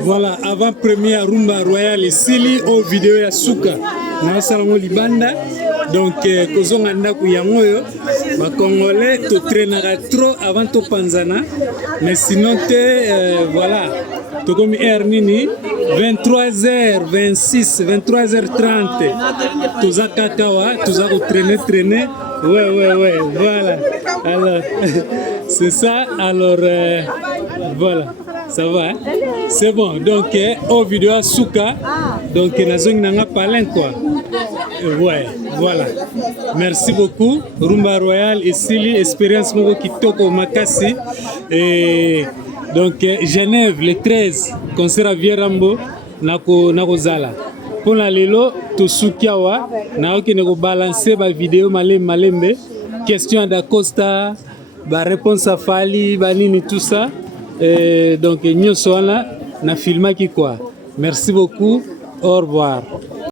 Voilà, avant-première Rumba Royal et Sili au vidéo ya Suka. Na salango libanda. Donc, kozonga ndaku yango yo. Ba Congolais to traînera trop avant to panzana. Mais sinon, voilà. To comme nini 23h26, 23h30. Toza kakawa, toza ko traîner. Ouais, voilà. Alors, c'est ça. Alors, voilà. Ça va, hein? C'est bon. Donc, au vidéo à Souka, donc, Nazong Nanga Palen, quoi. Ouais, voilà. Merci beaucoup. Rumba Royal et Sili, expérience Mogo Kitoko Makassi. Et donc, Genève, le 13, concert à Vierambo, Nako Zala. Pour la Lelo, to Soukiawa, Naoki Nego balancer ma vidéo Malembe, question d'Acosta, réponse à Fali, Banini, tout ça. Donc, nous sommes là, na filma qui quoi. Merci beaucoup. Au revoir.